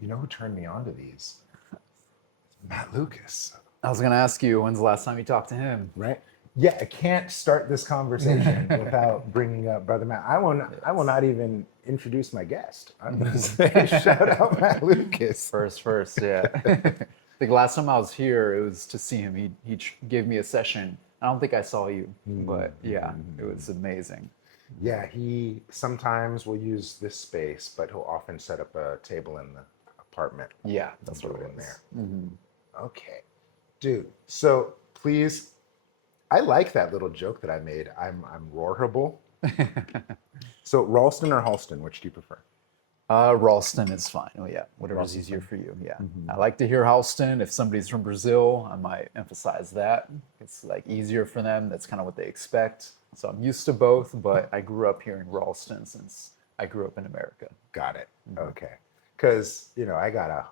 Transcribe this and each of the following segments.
You know who turned me on to these? Matt Lucas, I was gonna ask you, when's the last time you talked to him? right? Yeah, I can't start this conversation without bringing up Brother Matt. I will not even introduce my guest. I'm going to say shout out Matt Lucas. First, yeah. The last time I was here, it was to see him. He gave me a session. I don't think I saw you, but yeah, it was amazing. Yeah, he sometimes will use this space, but he'll often set up a table in the apartment. Yeah, We'll that's do what it it in was. there. Okay, dude. So please, I like that little joke that I made. I'm roarable. So Ralston or Halston, which do you prefer? Ralston is fine. Oh yeah, whatever's Ralston's easier fine. for you. Yeah, I like to hear Halston. If somebody's from Brazil, I might emphasize that. It's like easier for them. That's kind of what they expect. So I'm used to both, but I grew up hearing Ralston since I grew up in America. Got it. Okay. Because, I got a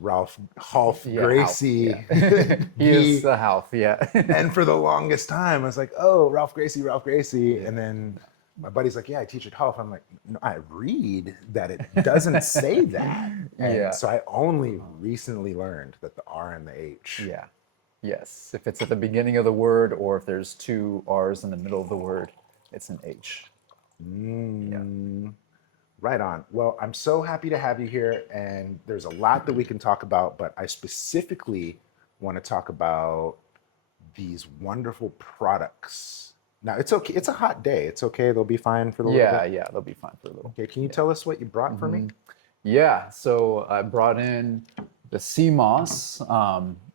Ralph Half Yeah, Half. Gracie Yeah, he is V. the Half. Yeah. And for the longest time, I was like, oh, Ralph Gracie, Ralph Gracie. Yeah. And then my buddy's like, yeah, I teach at Half. I'm like, no, I read that it doesn't say that. And Yeah. so I only recently learned that the R and the H. Yeah. Yes. If it's at the beginning of the word, or if there's two R's in the middle of the word, it's an H. Yeah. Right on. Well, I'm so happy to have you here. And there's a lot that we can talk about, but I specifically want to talk about these wonderful products. Now, it's okay. It's a hot day. It's okay. They'll be fine for the little Yeah. bit. Yeah. They'll be fine for a little. Okay, can you tell us what you brought for me? Yeah. So I brought in the sea moss.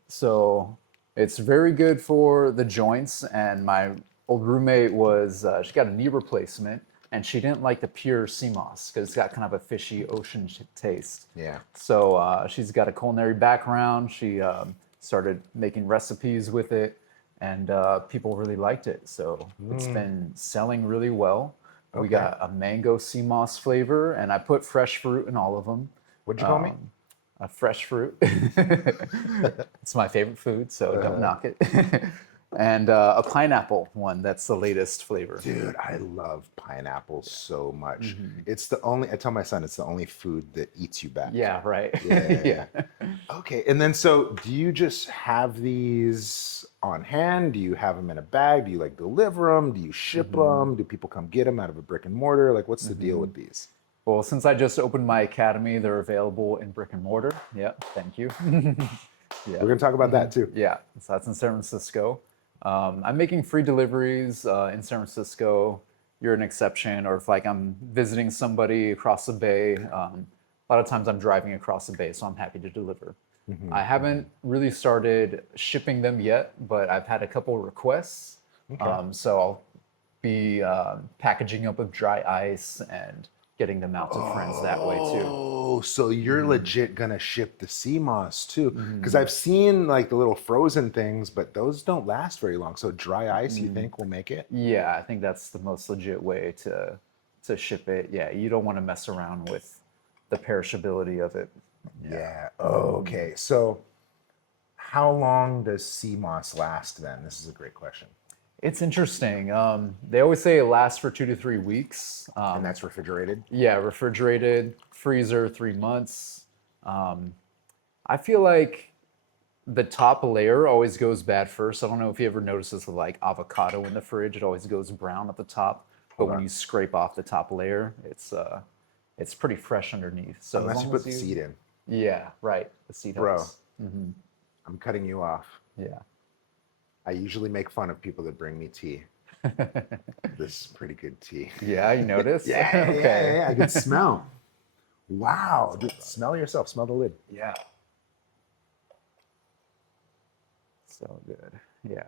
So it's very good for the joints. And my old roommate was she got a knee replacement, and she didn't like the pure sea moss because it's got kind of a fishy ocean taste. Yeah. So she's got a culinary background. She started making recipes with it, and people really liked it. So it's been selling really well. We Okay. got a mango sea moss flavor, and I put fresh fruit in all of them. What'd you call me? A fresh fruit. It's my favorite food, so don't knock it. And a pineapple one. That's the latest flavor. Dude, I love pineapple so much. It's the only, I tell my son, it's the only food that eats you back. Yeah, right. Yeah. Yeah. Okay, and then so do you just have these on hand? Do you have them in a bag? Do you like deliver them? Do you ship them? Do people come get them out of a brick and mortar? Like, what's the deal with these? Well, since I just opened my academy, they're available in brick and mortar. Yeah, thank you. We're gonna talk about that too. Yeah, so that's in San Francisco. I'm making free deliveries in San Francisco. You're an exception, or if like I'm visiting somebody across the bay, a lot of times I'm driving across the bay, so I'm happy to deliver. I haven't really started shipping them yet, but I've had a couple requests. So I'll be packaging up with dry ice and getting them out to friends that way too. Oh, so you're legit gonna ship the sea moss too? Because I've seen like the little frozen things, but those don't last very long. So dry ice, you think will make it? Yeah, I think that's the most legit way to ship it. Yeah, you don't want to mess around with the perishability of it. Yeah. Oh, okay. So how long does sea moss last then? This is a great question. It's interesting. They always say it lasts for 2 to 3 weeks. And that's refrigerated? Yeah, refrigerated, freezer, 3 months. I feel like the top layer always goes bad first. I don't know if you ever noticed this with like avocado in the fridge; it always goes brown at the top. But when you scrape off the top layer, it's pretty fresh underneath. So Unless as you long put the as seed in. yeah, right, the seed Bro, helps. I'm cutting you off. Yeah. I usually make fun of people that bring me tea. This is pretty good tea. Yeah, you noticed? Yeah, I can smell. Wow. Dude, smell yourself. Smell the lid. Yeah. So good. Yeah.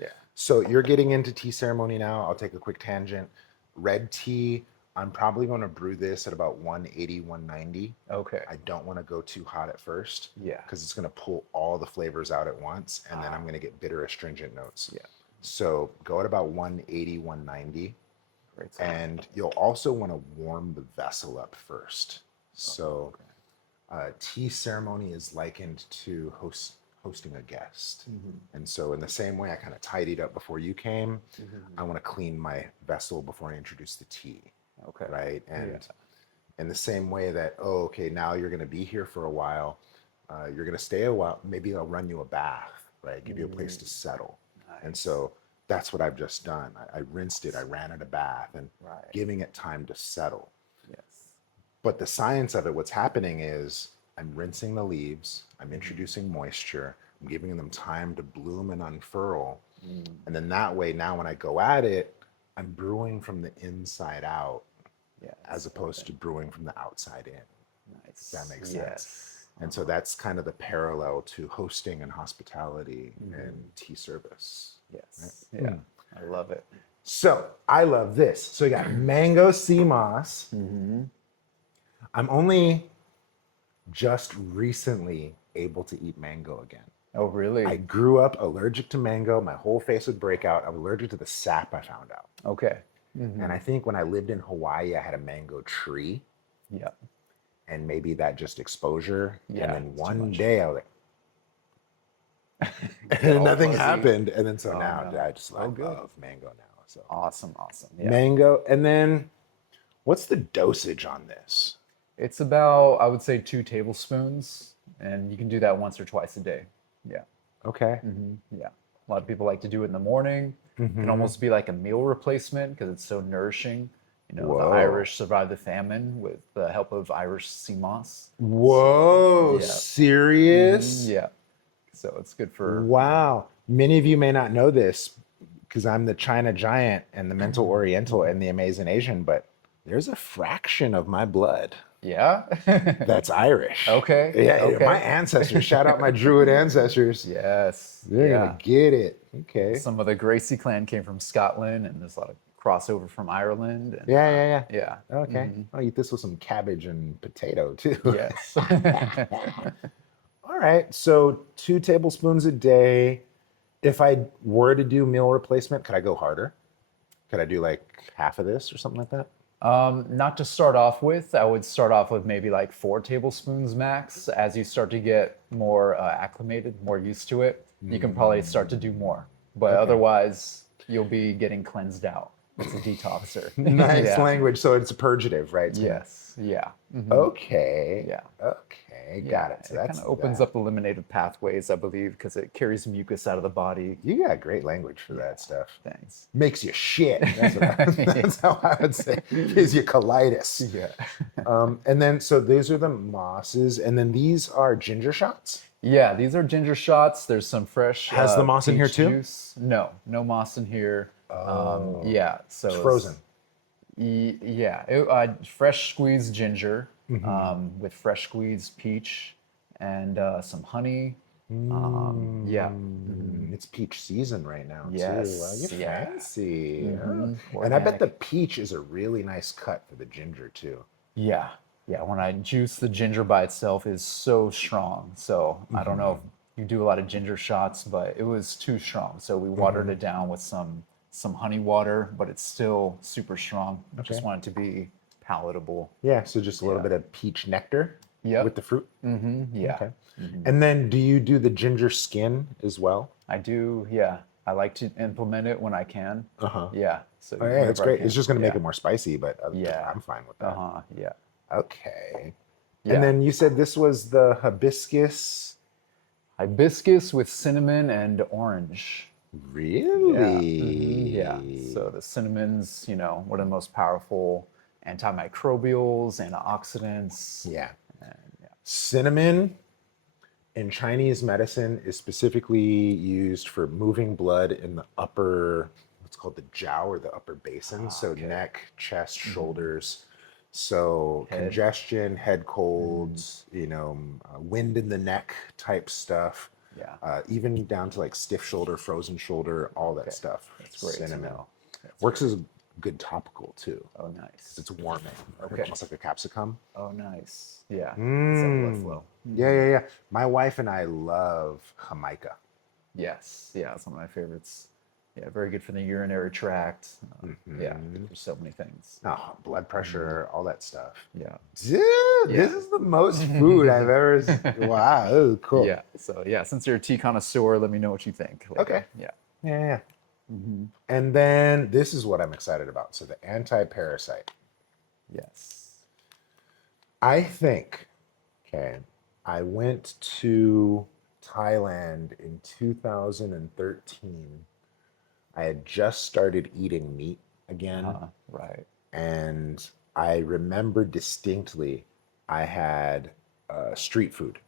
Yeah. So you're getting into tea ceremony now. I'll take a quick tangent. Red tea, I'm probably going to brew this at about 180, 190. Okay. I don't want to go too hot at first. Yeah. Because it's going to pull all the flavors out at once, and then I'm going to get bitter astringent notes. Yeah. So go at about 180, 190. Great. And you'll also want to warm the vessel up first. So tea ceremony is likened to hosting a guest. And so in the same way I kind of tidied up before you came, I want to clean my vessel before I introduce the tea. Okay. Right. And in the same way that, oh, okay, now you're going to be here for a while. You're going to stay a while. Maybe I'll run you a bath, right? Give you a place to settle. And Nice. so that's what I've just done. I rinsed it. I ran it a bath and Right. giving it time to settle. Yes. But the science of it, what's happening is I'm rinsing the leaves. I'm introducing moisture. I'm giving them time to bloom and unfurl. And then that way, now when I go at it, I'm brewing from the inside out Yes. as opposed to brewing from the outside in. Nice. That makes sense. Yes. And so that's kind of the parallel to hosting and hospitality and tea service. Yes. Yeah. I love it. So I love this. So you got mango sea moss. I'm only just recently able to eat mango again. Oh, really? I grew up allergic to mango. My whole face would break out. I'm allergic to the sap, I found out. Okay. And I think when I lived in Hawaii, I had a mango tree. Yeah. And maybe that just exposure. Yeah, And then it's too one much. day I was like, Get all nothing fuzzy. happened. And then so now no. I just I good. love mango now. So Awesome. Awesome. Yeah. mango. And then what's the dosage on this? It's about, I would say, 2 tablespoons, and you can do that once or twice a day. Yeah. Okay. Yeah. A lot of people like to do it in the morning. It can almost be like a meal replacement because it's so nourishing. You know, Whoa. the Irish survived the famine with the help of Irish sea moss. Whoa, yeah. serious? Yeah. So it's good for, Wow. Many of you may not know this because I'm the China giant and the mental oriental and the amazing Asian, but there's a fraction of my blood yeah. that's Irish. Okay, Yeah, okay. my ancestors, shout out my Druid ancestors. Yes. They're yeah. going to get it. Okay. Some of the Gracie clan came from Scotland, and there's a lot of crossover from Ireland. And, Yeah. yeah. Okay. I'll eat this with some cabbage and potato too. Yes. All right. So 2 tablespoons a day. If I were to do meal replacement, could I go harder? Could I do like half of this or something like that? Not to start off with, I would start off with maybe like 4 tablespoons max. As you start to get more acclimated, more used to it, you can probably start to do more. But otherwise, you'll be getting cleansed out. It's a detoxer. Nice Yeah. language. So it's a purgative, right? It's gonna- Yes. Yeah. Okay. Yeah. Okay. Yeah. Got it. So it that's kind of opens that. up eliminative pathways, I believe, because it carries mucus out of the body. You got great language for that stuff. Thanks. Makes you shit. That's how I would say. Gives you colitis. Yeah. And then, so these are the mosses, and then these are ginger shots. Yeah, these are ginger shots. There's some fresh. Has the moss in here peach too? Juice. No, no moss in here. Yeah, so It's frozen. Yeah, fresh squeezed ginger with fresh squeezed peach and some honey. Yeah. It's peach season right now too. Yes, Wow, you're yeah. fancy. Mhm. And I bet Organic. the peach is a really nice cut for the ginger too. Yeah, yeah. When I juice the ginger by itself is so strong. So I don't know if you do a lot of ginger shots, but it was too strong. So we watered it down with some honey water, but it's still super strong. I just want it to be palatable. Yeah, so just a little bit of peach nectar Yep. with the fruit. Yeah, Okay. And then do you do the ginger skin as well? I do. Yeah, I like to implement it when I can. Yeah. So Oh, yeah, that's whenever I great. can. It's just going to make Yeah. it more spicy, but Yeah. I'm fine with that. Yeah. Okay. Yeah. And then you said this was the hibiscus. Hibiscus with cinnamon and orange. Really? Yeah. So the cinnamon's, one of the most powerful antimicrobials, antioxidants. Yeah. And, Cinnamon in Chinese medicine is specifically used for moving blood in the upper, what's called the jiao or the upper basin. So neck, chest, shoulders. So Head. congestion, head colds, wind in the neck type stuff. Yeah. Even down to like stiff shoulder, frozen shoulder, all that stuff. That's great to Cinnamon. know. Works as a good topical too. Oh, nice. It's warming. Okay. Almost like a capsicum. Oh, nice. Yeah. It's a blood flow. Yeah. My wife and I love Jamaica. Yes. Yeah. It's one of my favorites. Yeah. Very good for the urinary tract. Yeah. Good for so many things. Oh, blood pressure, all that stuff. Yeah. Dude, this is the most food I've ever seen. Wow, oh, cool. Yeah. So, yeah, since you're a tea connoisseur, let me know what you think. Okay. Yeah. Yeah. And then this is what I'm excited about. So the anti-parasite. Yes. I think, okay, I went to Thailand in 2013. I had just started eating meat again, Right. and I remember distinctly I had street food,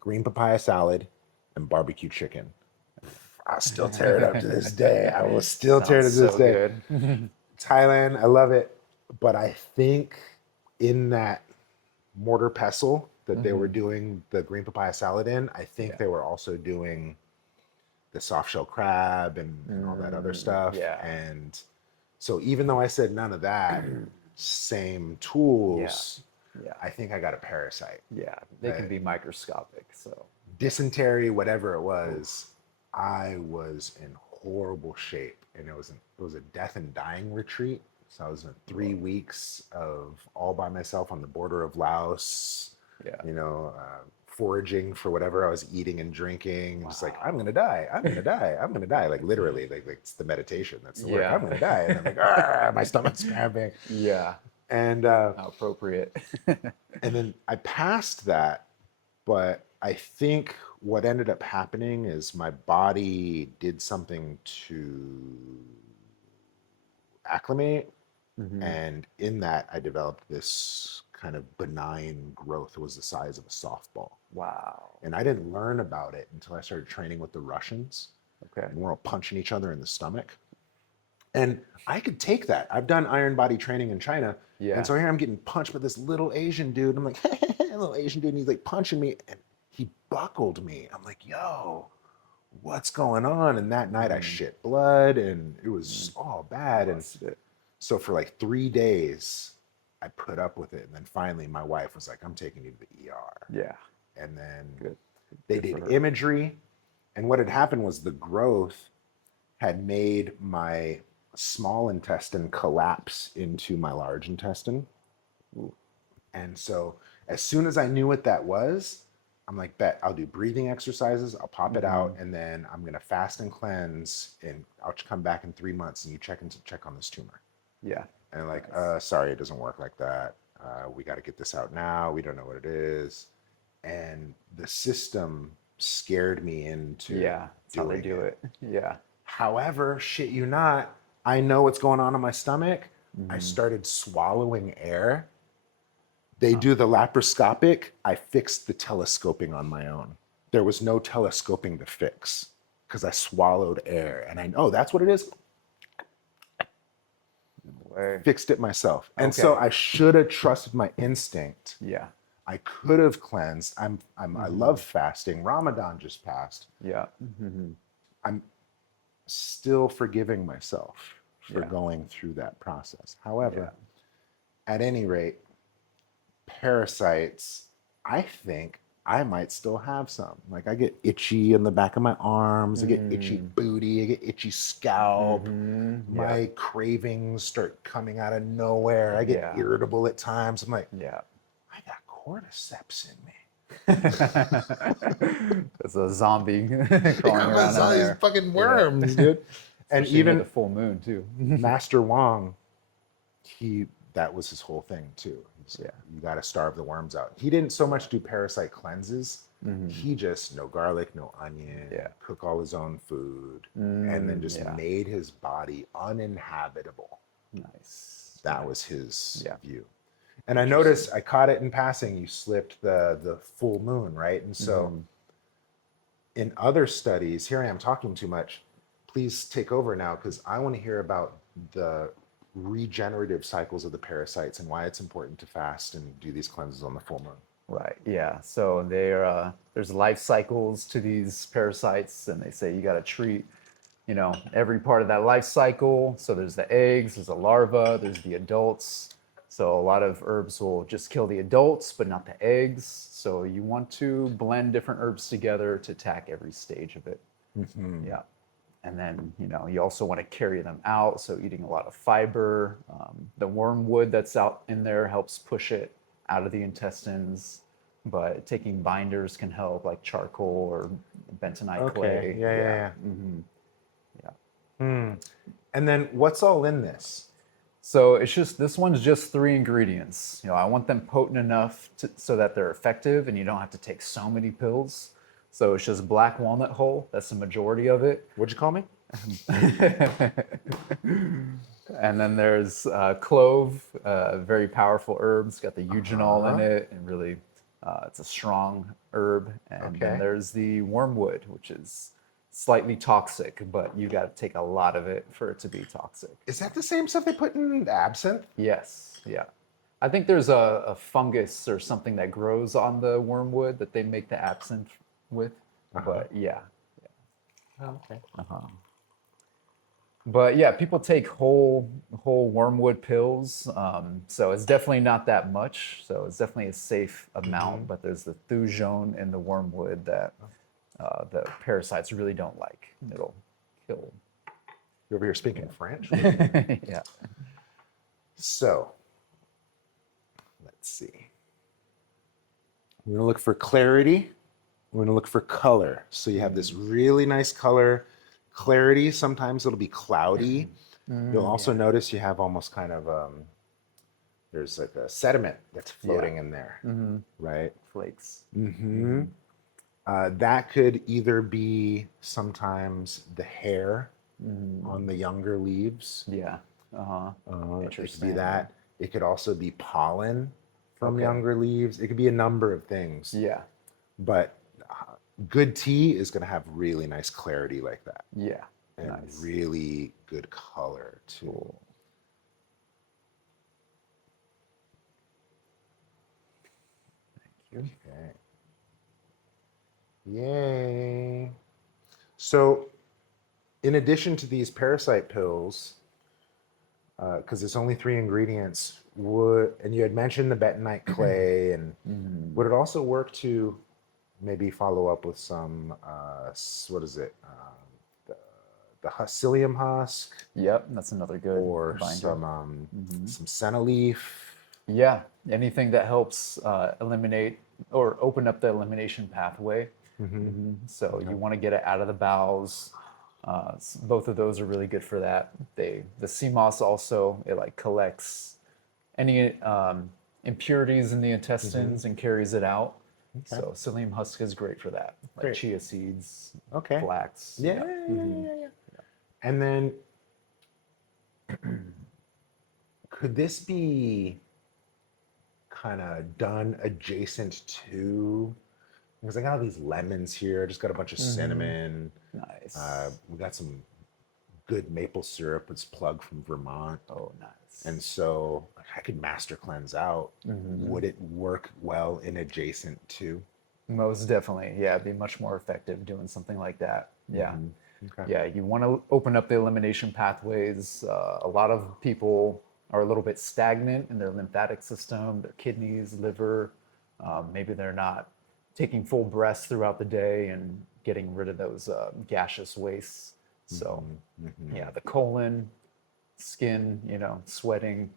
green papaya salad, and barbecue chicken. I still tear it up to this day. I will still tear it Sounds up to this so day. good. Thailand, I love it. But I think in that mortar pestle that they were doing the green papaya salad in, I think Yeah. they were also doing the soft shell crab and all that other stuff. Yeah. And so even though I said none of that, same Yeah. tools, Yeah. I think I got a parasite. Yeah. They can be microscopic. So, Dysentery, whatever it was, I was in horrible shape. And it was a death and dying retreat. So I was in 3 weeks of all by myself on the border of Laos, yeah. foraging for whatever I was eating and drinking. Just like, I'm Wow. gonna die, I'm gonna die, I'm gonna die. Like literally, like it's the meditation. That's the work. I'm Yeah. gonna die, and then like, ah, my stomach's cramping, Yeah. and How appropriate. and then I passed that, but I think what ended up happening is my body did something to acclimate. hmm And in that, I developed this kind of benign growth. It was the size of a softball. Wow. And I didn't learn about it until I started training with the Russians. Okay. And we're all punching each other in the stomach. And I could take that. I've done iron body training in China. And Yeah. so here I'm getting punched by this little Asian dude. I'm like, little Asian dude. And he's like punching me. And he buckled me. I'm like, yo, what's going on? And that night I Mm, shit blood and it mm, was all bad. And busted it. so for like 3 days, I put up with it. And then finally my wife was like, I'm taking you to the ER. Yeah. And then Good. they Good for did her. imagery. And what had happened was the growth had made my small intestine collapse into my large intestine. Ooh. And so as soon as I knew what that was, I'm like, bet I'll do breathing exercises, I'll pop it out, hmm and then I'm gonna fast and cleanse, and I'll come back in 3 months and you check on this tumor. Yeah. And they're like, Nice. sorry, it doesn't work like that. We got to get this out now. We don't know what it is. And the system scared me into Yeah. That's how they doing do it. it. Yeah. However, shit you not, I know what's going on in my stomach. I hmm started swallowing air. They Huh. do the laparoscopic. I fixed the telescoping on my own. There was no telescoping to fix because I swallowed air. And I know that's what it is. No way. Fixed it myself. And so Okay. I should have trusted my instinct. Yeah. I could have cleansed. I hmm love fasting. Ramadan just passed. Yeah. hmm I'm still forgiving myself for Yeah. going through that process. Yeah. However, at any rate, parasites, I think I might still have some. Like I get itchy in the back of my arms, I get itchy Mm. booty, I get itchy scalp. Yeah. My cravings start coming out of nowhere. I get Yeah. irritable at times. I'm like, Yeah. I got cordyceps in me. There's a zombie Like, crawling I'm around in all these there. fucking Yeah. worms, dude. And Especially near the even full moon too. Master Wong, that was his whole thing too. He's like, Yeah. you got to starve the worms out. He didn't so much do parasite cleanses. hmm He just no garlic, no onion, Yeah. cook all his own food, and then just Yeah. made his body uninhabitable. Nice. That was his Yeah. view. And I noticed I caught it in passing. You slipped the full moon, right? And so hmm in other studies, here I am talking too much. Please take over now because I want to hear about the regenerative cycles of the parasites and why it's important to fast and do these cleanses on the full moon. Right. Yeah. So there's life cycles to these parasites, and they say you got to treat, every part of that life cycle. So there's the eggs, there's the larva, there's the adults. So a lot of herbs will just kill the adults, but not the eggs. So you want to blend different herbs together to attack every stage of it. Mm-hmm. Yeah. And then, you also want to carry them out. So eating a lot of fiber. The wormwood that's out in there helps push it out of the intestines. But taking binders can help, like charcoal or bentonite Okay. clay. Yeah, yeah, Yeah. yeah. hmm Yeah. Hmm. And then what's all in this? So it's just this one's just 3 ingredients. I want them potent enough so that they're effective, and you don't have to take so many pills. So it's just black walnut hull. That's the majority of it. What'd you call me? And then there's clove, very powerful herb. It's got the eugenol in it, and really, it's a strong herb. And then Okay. there's the wormwood, which is slightly toxic, but you got to take a lot of it for it to be toxic. Is that the same stuff they put in absinthe? Yes, yeah. I think there's a fungus or something that grows on the wormwood that they make the absinthe with. But yeah. Oh, okay. But yeah, people take whole wormwood pills, so it's definitely not that much. So it's definitely a safe amount. But there's the thujone in the wormwood that the parasites really don't like. It'll kill. You're over here speaking French? Yeah. So, let's see. We're gonna look for clarity. We're gonna look for color. So you have this really nice color. Clarity, sometimes it'll be cloudy. You'll also notice you have almost kind of, there's like a sediment that's floating in there, right? Flakes. That could either be sometimes the hair on the younger leaves. Yeah. It could be Interesting. that. It could also be pollen from Okay. younger leaves. It could be a number of things. Yeah. But good tea is going to have really nice clarity like that. Yeah. And Nice. really good color too. Cool. Thank you. Okay. Yay. So, in addition to these parasite pills, because it's only 3 ingredients, and you had mentioned the bentonite clay, and would it also work to maybe follow up with some, what is it, the psyllium husk, Yep, that's another good or binder. some senna leaf? Yeah, anything that helps eliminate or open up the elimination pathway. So you want to get it out of the bowels. Both of those are really good for that. The sea moss also, it like collects any impurities in the intestines and carries it out. So psyllium husk is great for that, like Great. chia seeds, Okay. flax. Yeah. And then, could this be kind of done adjacent to? Because I got all these lemons here. I just got a bunch of cinnamon. Nice. We got some good maple syrup. It's plugged from Vermont. Oh, nice. And so I could master cleanse out. Would it work well in adjacent to? Most definitely. Yeah, it'd be much more effective doing something like that. Yeah. Okay. Yeah, you want to open up the elimination pathways. A lot of people are a little bit stagnant in their lymphatic system, their kidneys, liver. Maybe they're not taking full breaths throughout the day and getting rid of those gaseous wastes. So, yeah, the colon, skin, sweating,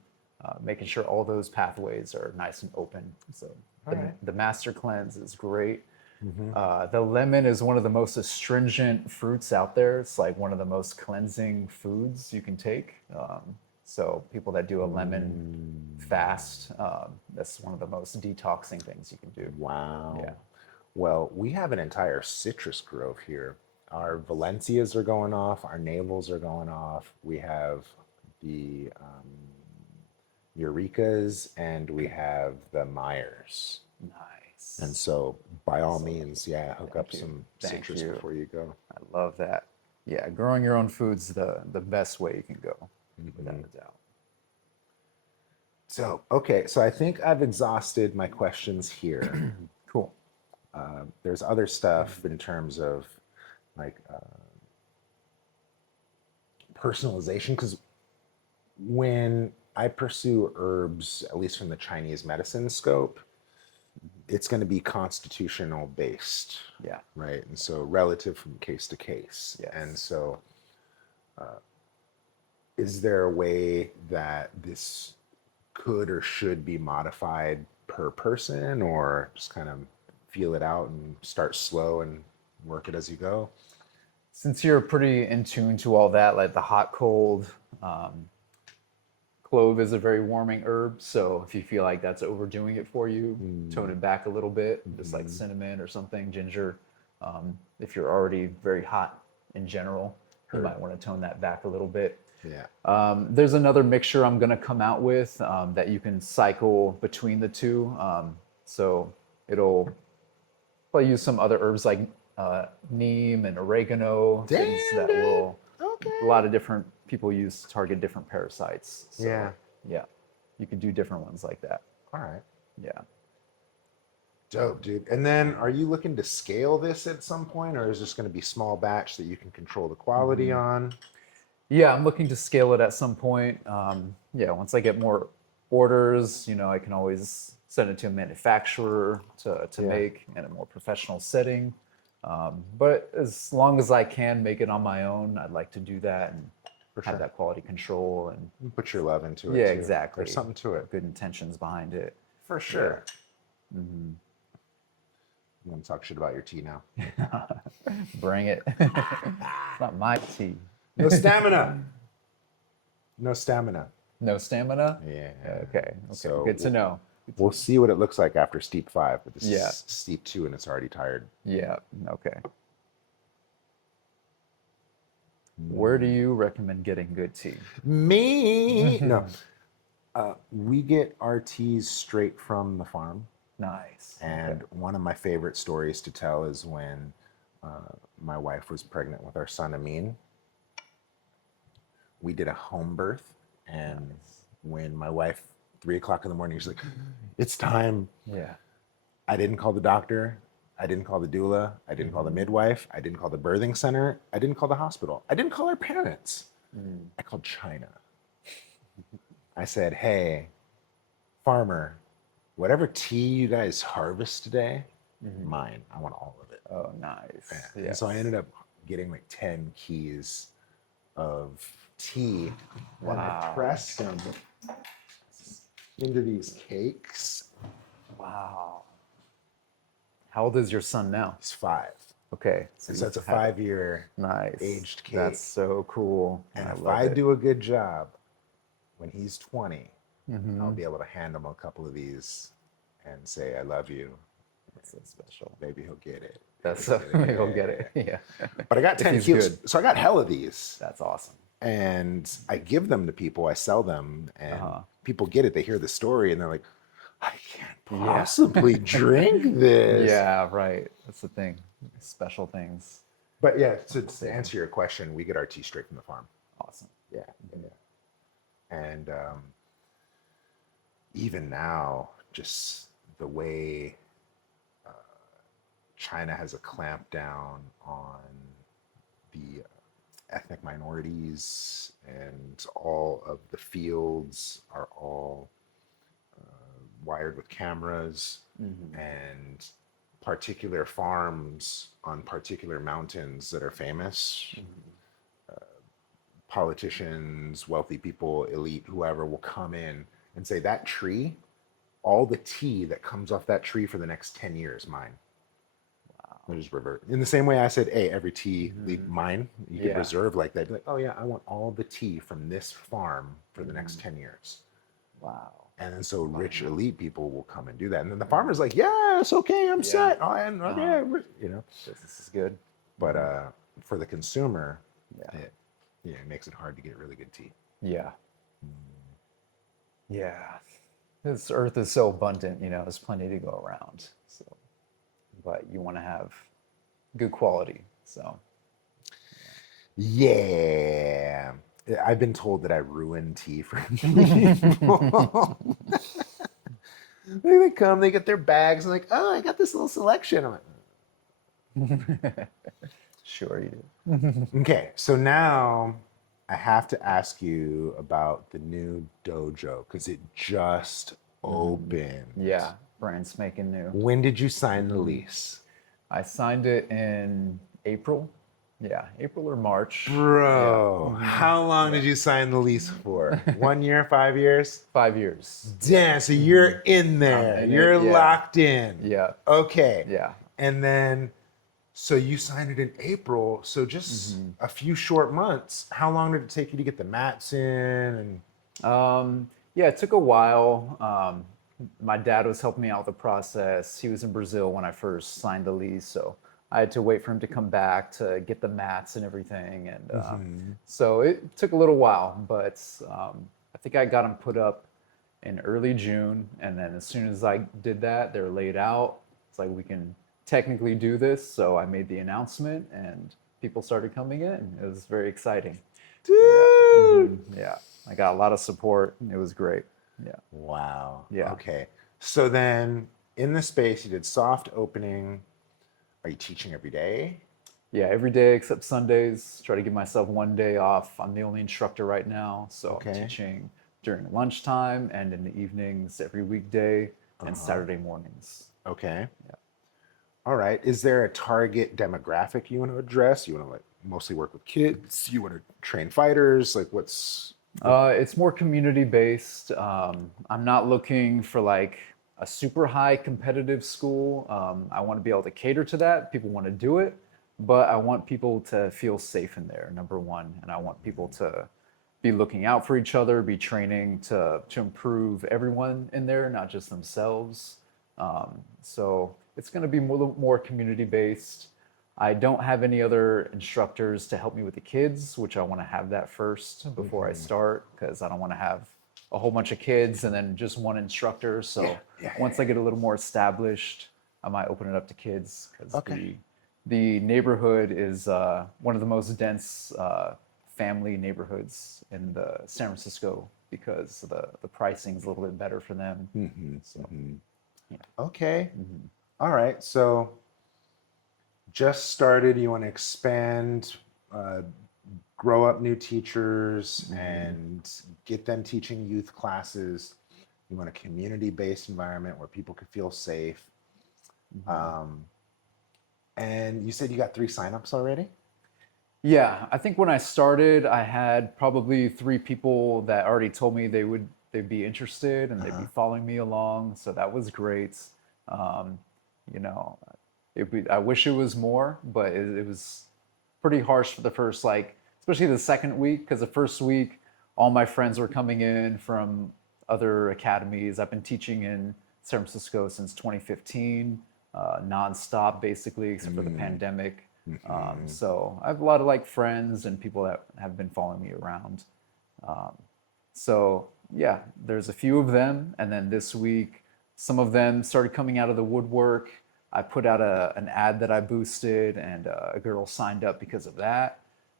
making sure all those pathways are nice and open. So, the master cleanse is great. The lemon is one of the most astringent fruits out there. It's like one of the most cleansing foods you can take. So people that do a lemon fast, that's one of the most detoxing things you can do. Wow. Yeah. Well, we have an entire citrus grove here. Our Valencias are going off. Our navels are going off. We have the Eurekas, and we have the Myers. Nice. And so, by all means, yeah, hook up you. some Thank citrus you. before you go. I love that. Yeah, growing your own food's the best way you can go, without a doubt. So, okay, so I think I've exhausted my questions here. Cool. There's other stuff in terms of like personalization, because when I pursue herbs, at least from the Chinese medicine scope, it's going to be constitutional based, Yeah. right? And so relative from case to case. Yes. And so, is there a way that this could or should be modified per person, or just kind of feel it out and start slow and work it as you go? Since you're pretty in tune to all that, like the hot, cold Clove is a very warming herb, so if you feel like that's overdoing it for you, tone it back a little bit, just like cinnamon or something, ginger. If you're already very hot in general, you might want to tone that back a little bit. Yeah. There's another mixture I'm going to come out with that you can cycle between the two. So it'll I'll use some other herbs like neem and oregano, things that dude. will Okay. a lot of different people use to target different parasites. So, Yeah. yeah, you could do different ones like that. All right. Yeah. Dope, dude. And then are you looking to scale this at some point, or is this going to be small batch that you can control the quality on? Yeah, I'm looking to scale it at some point. Yeah, once I get more orders, I can always send it to a manufacturer to make in a more professional setting. But as long as I can make it on my own, I'd like to do that and have that quality control and You put your love into it. yeah, too. exactly. There's something to it. Good intentions behind it. For sure. I'm going to talk shit about your tea now. Bring it. It's not my tea. No stamina. No stamina. No stamina? Yeah. Okay. So Good to know. We'll see what it looks like after steep 5, but this Yeah. is steep 2 and it's already tired. Yeah. Okay. Where do you recommend getting good tea? Me? No. We get our teas straight from the farm. Nice. And one of my favorite stories to tell is when my wife was pregnant with our son Amin. We did a home birth, and when my wife, 3 o'clock in the morning, she's like, "It's time." Yeah. I didn't call the doctor. I didn't call the doula. I didn't call the midwife. I didn't call the birthing center. I didn't call the hospital. I didn't call our parents. I called China. I said, "Hey, farmer, whatever tea you guys harvest today, mine. I want all of it." Oh, nice. And Yeah. so I ended up getting like 10 keys of tea. And I Wow. pressed them into these cakes. Wow. How old is your son now? It's 5. Okay. So you it's a have- 5-year nice. aged cake. That's so cool. And if love I it. do a good job, when he's 20, Mm-hmm. I'll be able to hand him a couple of these and say, "I love you." That's so special. Maybe he'll get it. That's so Maybe he'll get it. Yeah. But I got If 10 he's kilos. good. So I got hell of these. That's awesome. And I give them to people. I sell them, and Uh-huh. people get it. They hear the story, and they're like, "I can't possibly drink this." Yeah, right. That's the thing. Special things. But yeah, so to answer your question, we get our tea straight from the farm. Awesome. Yeah. And even now, just the way China has a clamp down on the ethnic minorities, and all of the fields are all wired with cameras, and particular farms on particular mountains that are famous. Politicians, wealthy people, elite, whoever will come in and say, "That tree, all the tea that comes off that tree for the next 10 years, mine." Wow. Just revert. In the same way I said, "Hey, every tea, leave mine." You could reserve like that. Be like, "Oh yeah, I want all the tea from this farm for the next 10 years. Wow. And then so rich elite people will come and do that. And then the farmer's like, "Yeah, it's okay, I'm set." Oh, and okay, This is good. But for the consumer, it makes it hard to get really good tea. Yeah. Yeah. This earth is so abundant, there's plenty to go around. So, but you want to have good quality. So, Yeah. I've been told that I ruin tea for people. They come, they get their bags, and like, "Oh, I got this little selection." I'm like, sure you do. okay, so now I have to ask you about the new dojo because it just opened. Yeah. Brand spanking new. When did you sign the lease? I signed it in April. Yeah, April or March. Bro, how long did you sign the lease for? 1 year, 5 years? 5 years. Damn, so you're in there. in it, You're yeah. locked in. Yeah. Okay. Yeah. And then, so you signed it in April. So just a few short months. How long did it take you to get the mats in? And Yeah, it took a while. My dad was helping me out with the process. He was in Brazil when I first signed the lease, so I had to wait for him to come back to get the mats and everything. And so it took a little while, but I think I got them put up in early June. And then as soon as I did that, they're laid out. It's like we can technically do this. So I made the announcement, and people started coming in. It was very exciting. Yeah. Dude. Yeah. I got a lot of support. It was great. Yeah. Wow. Yeah. Okay. So then in the space, you did soft opening. Are you teaching every day? Yeah. Every day except Sundays. Try to give myself one day off. I'm the only instructor right now. So I'm Okay. teaching during lunchtime and in the evenings every weekday and Uh-huh. Saturday mornings. Okay. All right. Is there a target demographic you want to address? You want to like mostly work with kids? You want to train fighters? Like what? It's more community based. I'm not looking for like a super high competitive school. I want to be able to cater to that. People want to do it, but I want people to feel safe in there, number one. And I want people to be looking out for each other, be training to improve everyone in there, not just themselves. So it's going to be more community based. I don't have any other instructors to help me with the kids, which I want to have that first before I Mhm. start because I don't want to have a whole bunch of kids and then just one instructor. Yeah. So Yeah. once I get a little more established, I might open it up to kids because Okay. the neighborhood is one of the most dense family neighborhoods in the San Francisco because the pricing is a little bit better for them. Hmm. So Hmm. yeah. Okay. All right. So just started. You want to expand, uh, grow up new teachers, and get them teaching youth classes. You want a community-based environment where people can feel safe. Um, and you said you got 3 signups already? Yeah, I think when I started, I had probably 3 people that already told me they'd be interested and they'd be Uh-huh. following me along. So that was great. Um, you know, I wish it was more, but it was pretty harsh for the first like, especially the second week, because the first week, all my friends were coming in from other academies. I've been teaching in San Francisco since 2015, nonstop basically, except for the Mm, pandemic. mhm. So I have a lot of like friends and people that have been following me around. So yeah, there's a few of them, and then this week, some of them started coming out of the woodwork. I put out an ad that I boosted, and a girl signed up because of that.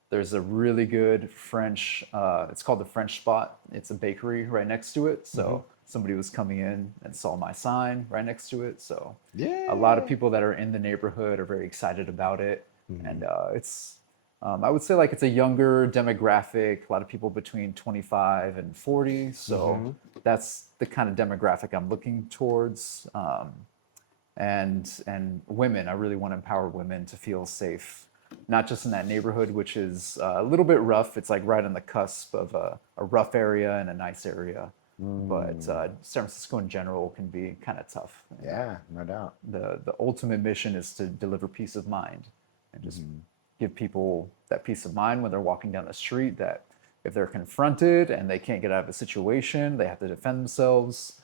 There's a really good French. It's called the French Spot. It's a bakery right next to it. Mhm. So somebody was coming in and saw my sign right next to it. So a lot of Yeah. people that are in the neighborhood are very excited about it, Mhm. and I would say like it's a younger demographic, a lot of people between 25 and 40. So Mhm. that's the kind of demographic I'm looking towards. And women, I really want to empower women to feel safe, not just in that neighborhood, which is a little bit rough. It's like right on the cusp of a rough area and a nice area. But Mm. San Francisco in general can be kind of tough. And Yeah, no doubt. the ultimate mission is to deliver peace of mind and just Mhm. give people that peace of mind when they're walking down the street that if they're confronted and they can't get out of a situation, they have to defend themselves.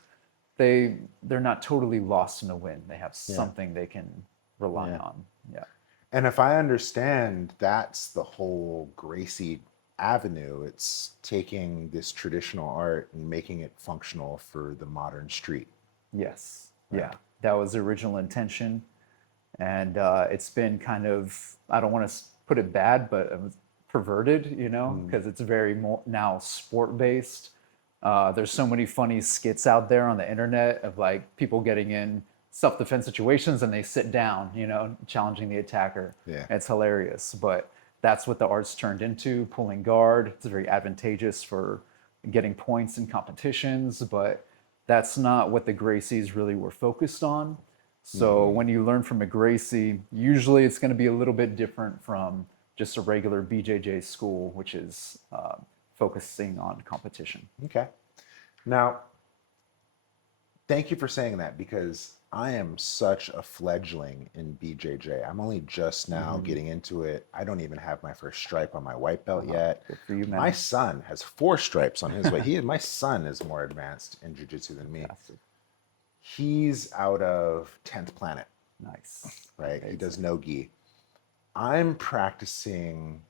They're not totally lost in a win. They have Yeah. something they can rely Yeah. on. Yeah. And if I understand, that's the whole Gracie avenue. It's taking this traditional art and making it functional for the modern street. Yes. Right. Yeah. That was the original intention. And it's been kind of, I don't want to put it bad, but it was perverted, Mm. because it's very more now sport based. There's so many funny skits out there on the internet of like people getting in self defense situations and they sit down, challenging the attacker. Yeah. And it's hilarious, but that's what the art's turned into, pulling guard. It's very advantageous for getting points in competitions, but that's not what the Gracies really were focused on. So Hmm. when you learn from a Gracie, usually it's going to be a little bit different from just a regular BJJ school, which is focusing on competition. Okay. Now, thank you for saying that because I am such a fledgling in BJJ. I'm only just now getting into it. I don't even have my first stripe on my white belt yet. Good for you, My man. son has 4 stripes on his way. My son is more advanced in jiu-jitsu than me. Fantastic. He's out of 10th Planet, Nice. right? He does Amazing. no gi. I'm practicing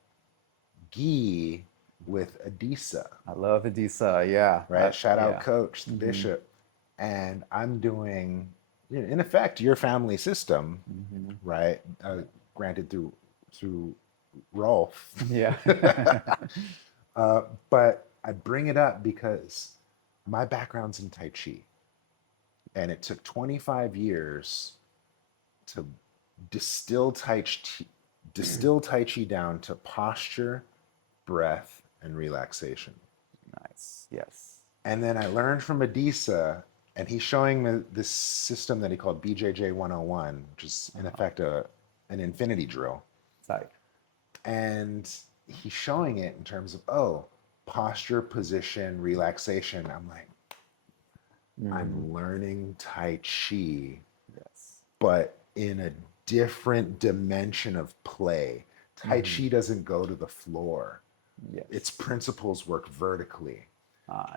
gi with Adisa, I love Adisa. Yeah. right? Shout out Yeah. coach, the bishop. And I'm doing, in effect, your family system, right? Granted through Rolf. Yeah. But I bring it up because my background's in Tai Chi. And it took 25 years to distill distill Tai Chi down to posture, breath, and relaxation. Nice. Yes. And then I learned from Adisa, and he's showing me this system that he called BJJ 101, which is in effect an infinity drill. Tight. And he's showing it in terms of, posture, position, relaxation. I'm like, I'm learning Tai Chi, Yes. but in a different dimension of play. Tai Chi doesn't go to the floor. Yes. Its principles work vertically.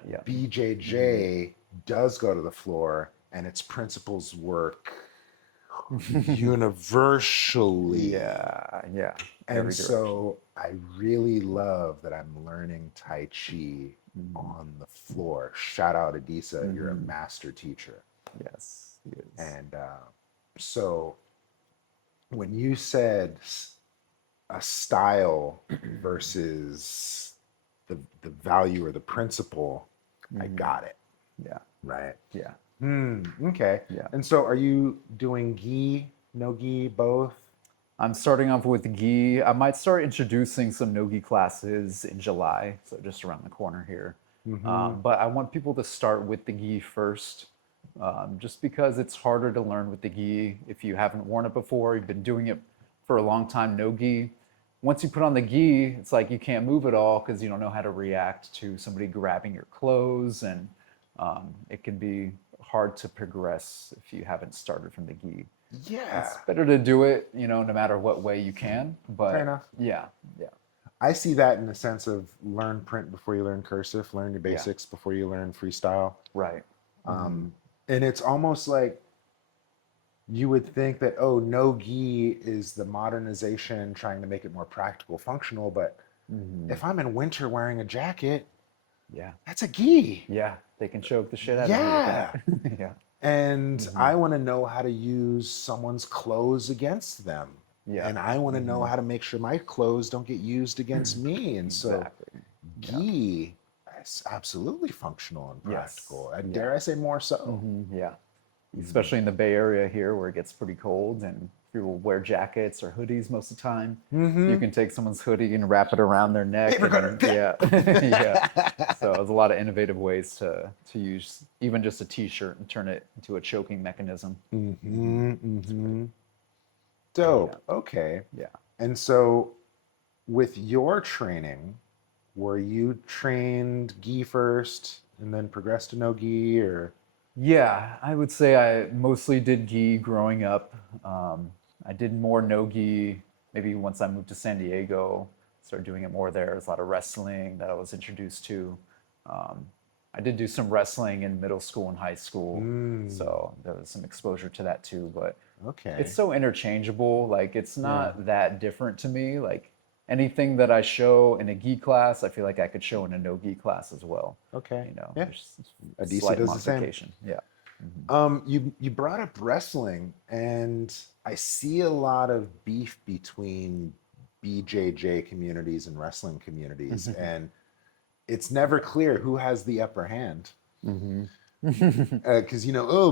Yeah. BJJ does go to the floor, and its principles work universally. Yeah. Yeah. And so I really love that I'm learning Tai Chi on the floor. Shout out Adisa, you're a master teacher. Yes. He is. And so when you said a style versus the value or the principle, I got it. Yeah. Right. Yeah. Okay. Yeah. And so are you doing gi, no gi, both? I'm starting off with gi. I might start introducing some no-gi classes in July, so just around the corner here. But I want people to start with the gi first, just because it's harder to learn with the gi if you haven't worn it before. You've been doing it for a long time, no gi. Once you put on the gi, it's like you can't move at all because you don't know how to react to somebody grabbing your clothes, and it can be hard to progress if you haven't started from the gi. Yeah. It's better to do it, no matter what way you can. But Fair enough. Yeah. I see that in the sense of learn print before you learn cursive, learn your basics before you learn freestyle. Right. And it's almost like you would think that, no gi is the modernization trying to make it more practical, functional. But if I'm in winter wearing a jacket, Yeah. that's a gi. Yeah. They can choke the shit out Yeah. of you with that. Yeah. And I want to know how to use someone's clothes against them. Yeah. And I want to know how to make sure my clothes don't get used against me. And so Exactly. gi is absolutely functional and practical. Yes. Dare I say more so? Yeah. Especially in the Bay Area here where it gets pretty cold and people wear jackets or hoodies most of the time. You can take someone's hoodie and wrap it around their neck. Paper cutter. Yeah. Yeah. So there's a lot of innovative ways to use even just a t-shirt and turn it into a choking mechanism. Dope. Okay. Yeah. And so with your training, were you trained gi first and then progressed to no gi, or? Yeah, I would say I mostly did gi growing up. I did more no gi maybe once I moved to San Diego, started doing it more there. There's a lot of wrestling that I was introduced to. I did do some wrestling in middle school and high school, so there was some exposure to that too. But Okay. it's so interchangeable. Like it's not that different to me. Like anything that I show in a gi class, I feel like I could show in a no gi class as well. Okay. Yeah. Adisa Slight does the same. modification. Yeah. You brought up wrestling, and I see a lot of beef between BJJ communities and wrestling communities, and it's never clear who has the upper hand. Because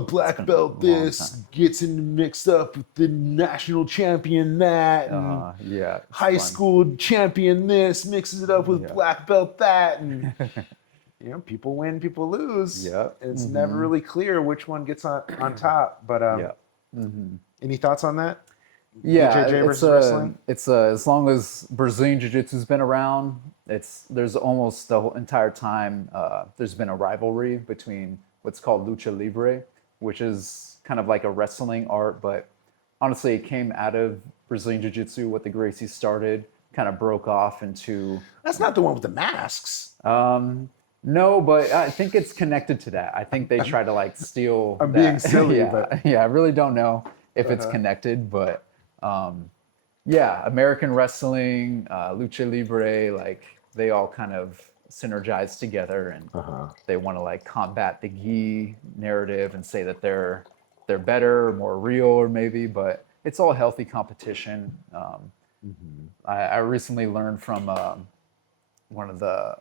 black belt this gets mixed up with the national champion that, and Yeah. it's high fun. school champion this mixes it up with black belt that, and people win, people lose. Yeah. And it's never really clear which one gets on top. But any thoughts on that? Yeah, BJJ versus wrestling? It's as long as Brazilian Jiu-Jitsu's been around, there's almost the whole entire time there's been a rivalry between what's called lucha libre which is kind of like a wrestling art, but honestly, it came out of Brazilian Jiu-Jitsu, what the Gracie started, kind of broke off into. That's not the one with the masks. No, but I think it's connected to that. I think they try to like steal I'm being that. silly, Yeah, but yeah, I really don't know if it's connected, but yeah, American wrestling, lucha libre, like they all kind of synergize together, and they want to like combat the gi narrative and say that they're better, more real, or maybe, but it's all healthy competition. I recently learned from one of the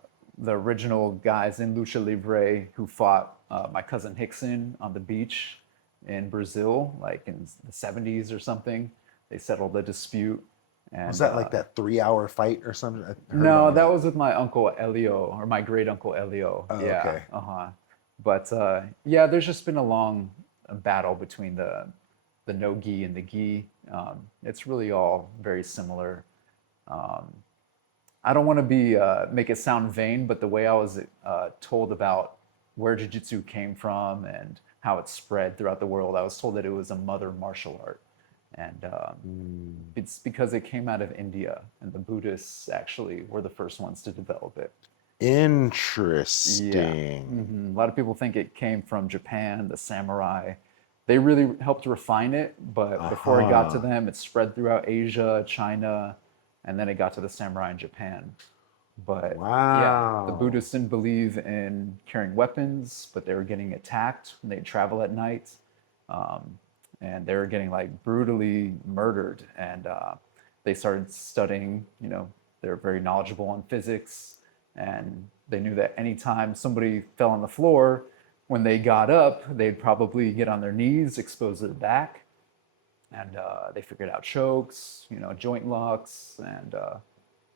original guys in lucha libre who fought my cousin Hickson on the beach in Brazil, like in the 70s or something. They settled the dispute. And, was that like that 3-hour fight or something? I heard no, about that was with my uncle Elio, or my great uncle Elio. Oh, Yeah. okay. But yeah, there's just been a long battle between the no gi and the gi. It's really all very similar. I don't want to be make it sound vain, but the way I was told about where jiu-jitsu came from and how it spread throughout the world, I was told that it was a mother martial art, and it's because it came out of India, and the Buddhists actually were the first ones to develop it. Interesting. A lot of people think it came from Japan, the samurai. They really helped refine it, but before it got to them, it spread throughout Asia, China, and then it got to the samurai in Japan. But yeah, the Wow. Buddhists didn't believe in carrying weapons, but they were getting attacked when they travel at night, and they were getting like brutally murdered. And they started studying. You know, they're very knowledgeable on physics, and they knew that anytime somebody fell on the floor, when they got up, they'd probably get on their knees, expose their back, and they figured out chokes, you know, joint locks, and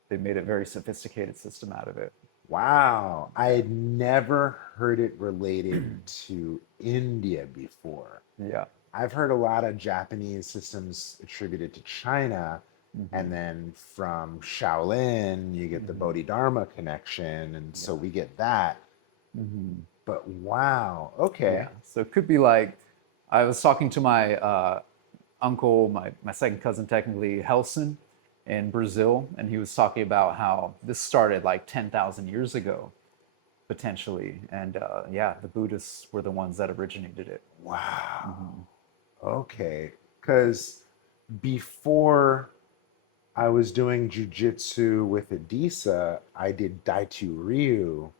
they made a very sophisticated system out of it. Wow. I had never heard it related to India before. Yeah. I've heard a lot of Japanese systems attributed to China, and then from Shaolin, you get the Bodhidharma connection, and so we get that. But wow, okay. Yeah. So it could be like, I was talking to my uncle, my second cousin, technically, Ralston, in Brazil, and he was talking about how this started like 10,000 years ago, potentially. And yeah, the Buddhists were the ones that originated it. Wow. Okay. Because before I was doing jujitsu with Adisa, I did Daitu Ryu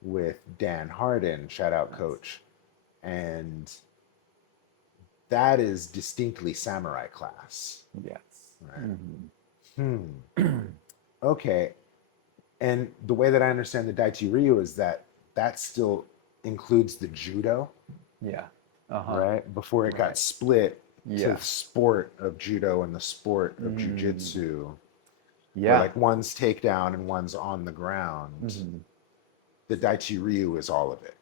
with Dan Harden, shout out coach. And that is distinctly samurai class. Yes. Right. Okay. And the way that I understand the Daichi Ryu is that that still includes the judo, Yeah. right? Before it got split to Yeah. the sport of judo and the sport of jujitsu. Where Yeah. like one's takedown and one's on the ground. The Daichi Ryu is all of it.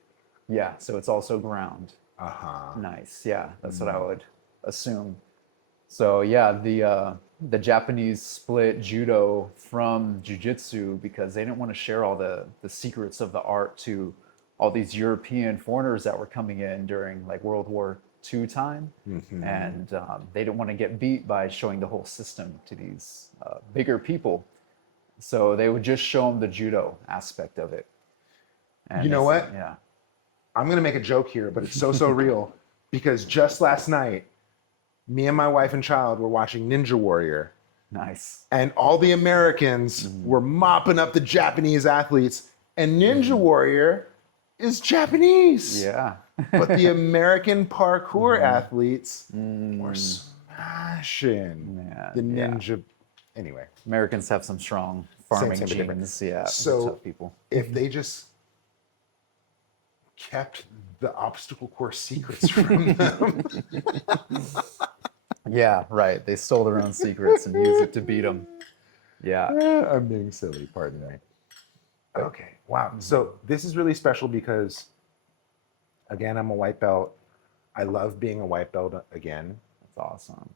Yeah. So it's also ground. Uh-huh. Nice. Yeah, that's what I would assume. So yeah, the Japanese split judo from jiu-jitsu because they didn't want to share all the secrets of the art to all these European foreigners that were coming in during like World War II time, and they didn't want to get beat by showing the whole system to these bigger people. So they would just show them the judo aspect of it. And You know what? Yeah. I'm going to make a joke here, but it's so real because just last night, me and my wife and child were watching Ninja Warrior, Nice. and all the Americans were mopping up the Japanese athletes, and Ninja Warrior is Japanese. Yeah. But the American parkour athletes were smashing Man, the yeah. ninja. Anyway, Americans have some strong farming same, but different. genes. Yeah. they're So tough people. if they just kept the obstacle course secrets from them. Yeah, right. They stole their own secrets and used it to beat them. Yeah. I'm being silly, pardon me. Okay, wow. So this is really special because, again, I'm a white belt. I love being a white belt again. That's awesome.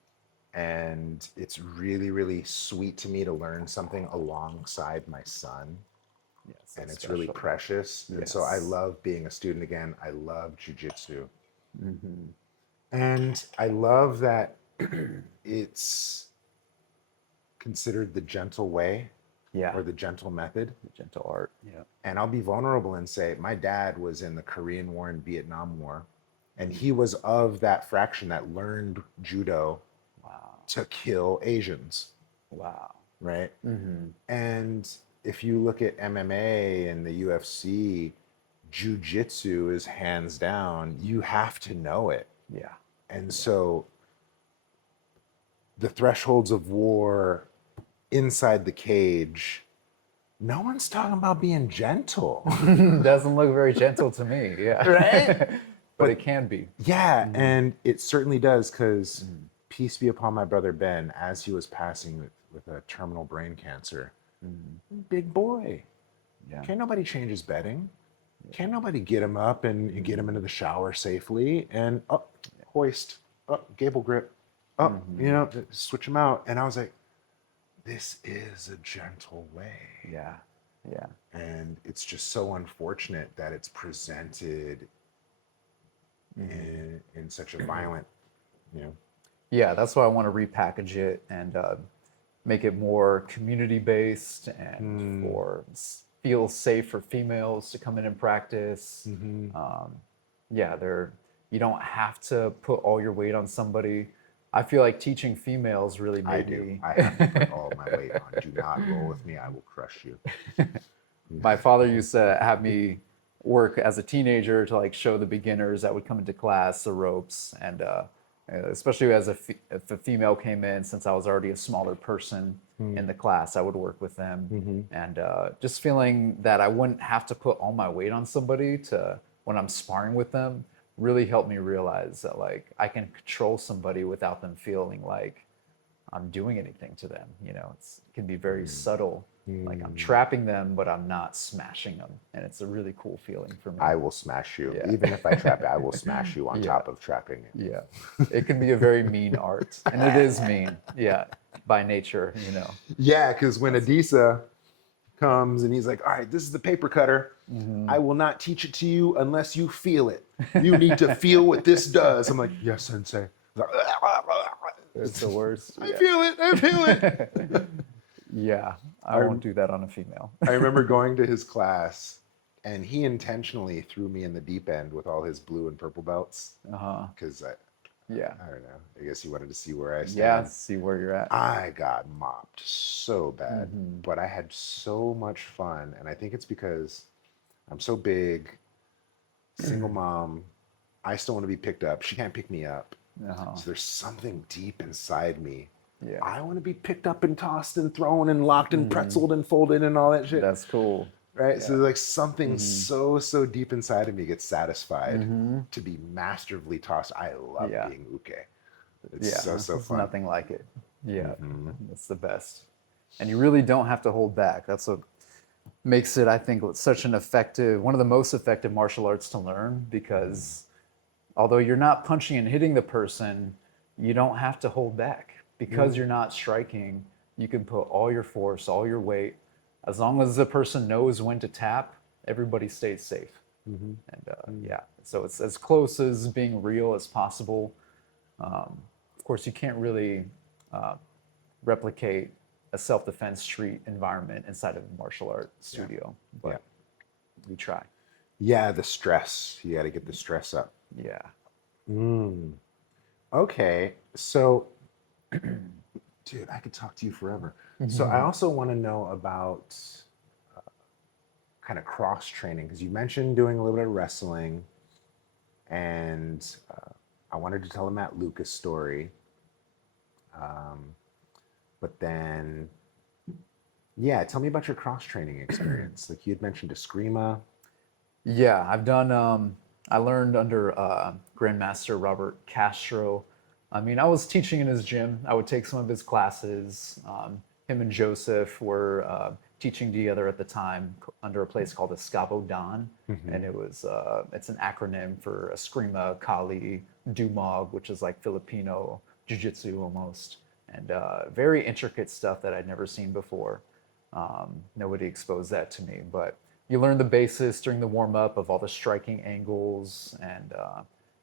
And it's really sweet to me to learn something alongside my son. Yes. And it's really precious. And so I Yes. love being a student again. I love jujitsu. And I love that it's considered the gentle way Yeah. or the gentle method. The gentle art. Yeah. And I'll be vulnerable and say my dad was in the Korean War and Vietnam War, and he was of that fraction that learned judo Wow. to kill Asians, Wow. right? Mm-hmm. And if you look at MMA and the UFC, jujitsu is hands down, you have to know it. Yeah. And so the thresholds of war inside the cage, no one's talking about being gentle. Doesn't look very gentle to me. Yeah. Right? But it can be. Yeah, and it certainly does, because peace be upon my brother Ben, as he was passing with a terminal brain cancer. Big boy. Yeah. Can't nobody change his bedding. Can't nobody get him up and get him into the shower safely and up, hoist, up, gable grip, up, switch him out. And I was like, this is a gentle way. Yeah. Yeah. And it's just so unfortunate that it's presented in such a violent, Yeah, that's why I want to repackage it and make it more community-based and feel safe for females to come in and practice. Yeah, you don't have to put all your weight on somebody. I feel like teaching females really I made do. me. I have to put all my weight on. Do not roll with me. I will crush you. My father used to have me work as a teenager to like show the beginners that would come into class the ropes, and especially as if a female came in, since I was already a smaller person in the class, I would work with them, and just feeling that I wouldn't have to put all my weight on somebody to when I'm sparring with them really helped me realize that like I can control somebody without them feeling like I'm doing anything to them. It can be very subtle. Like I'm trapping them, but I'm not smashing them. And it's a really cool feeling for me. I will smash you. Yeah. Even if I trap it, I will smash you on top of trapping it. Yeah. It can be a very mean art. And it is mean. Yeah. By nature. Yeah, because when Adisa comes and he's like, all right, this is the paper cutter. I will not teach it to you unless you feel it. You need to feel what this does. I'm like, yes, sensei. It's the worst. I feel it. I feel it. Yeah. I won't do that on a female. I remember going to his class, and he intentionally threw me in the deep end with all his blue and purple belts. Because Yeah. I don't know. I guess he wanted to see where I stand. Yeah. See where you're at. I got mopped so bad, but I had so much fun. And I think it's because I'm so big, single mom. I still want to be picked up. She can't pick me up. So there's something deep inside me. Yeah. I want to be picked up and tossed and thrown and locked and pretzeled and folded and all that shit. That's cool. Right? Yeah. So like something so deep inside of me gets satisfied to be masterfully tossed. I love being uke. It's so There's fun. nothing like it. Yeah. It's the best. And you really don't have to hold back. That's what makes it, I think, such an effective, one of the most effective martial arts to learn, because although you're not punching and hitting the person, you don't have to hold back. Because you're not striking, you can put all your force, all your weight. As long as the person knows when to tap, everybody stays safe. And yeah, so it's as close as being real as possible. Of course, you can't really replicate a self-defense street environment inside of a martial art studio, but we try. Yeah, the stress. You got to get the stress up. Yeah. Okay, so dude, I could talk to you forever. So I also want to know about kind of cross training, because you mentioned doing a little bit of wrestling, and I wanted to tell the Matt Lucas story. But then, yeah, tell me about your cross training experience. Like you had mentioned Eskrima. Yeah, I've done, I learned under Grandmaster Robert Castro. I mean, I was teaching in his gym. I would take some of his classes. Him and Joseph were teaching together at the time under a place called Escavo Don. And it was, it's an acronym for Eskrima, Kali, Dumog, which is like Filipino jiu-jitsu almost. And very intricate stuff that I'd never seen before. Nobody exposed that to me, but you learn the basis during the warm-up of all the striking angles, and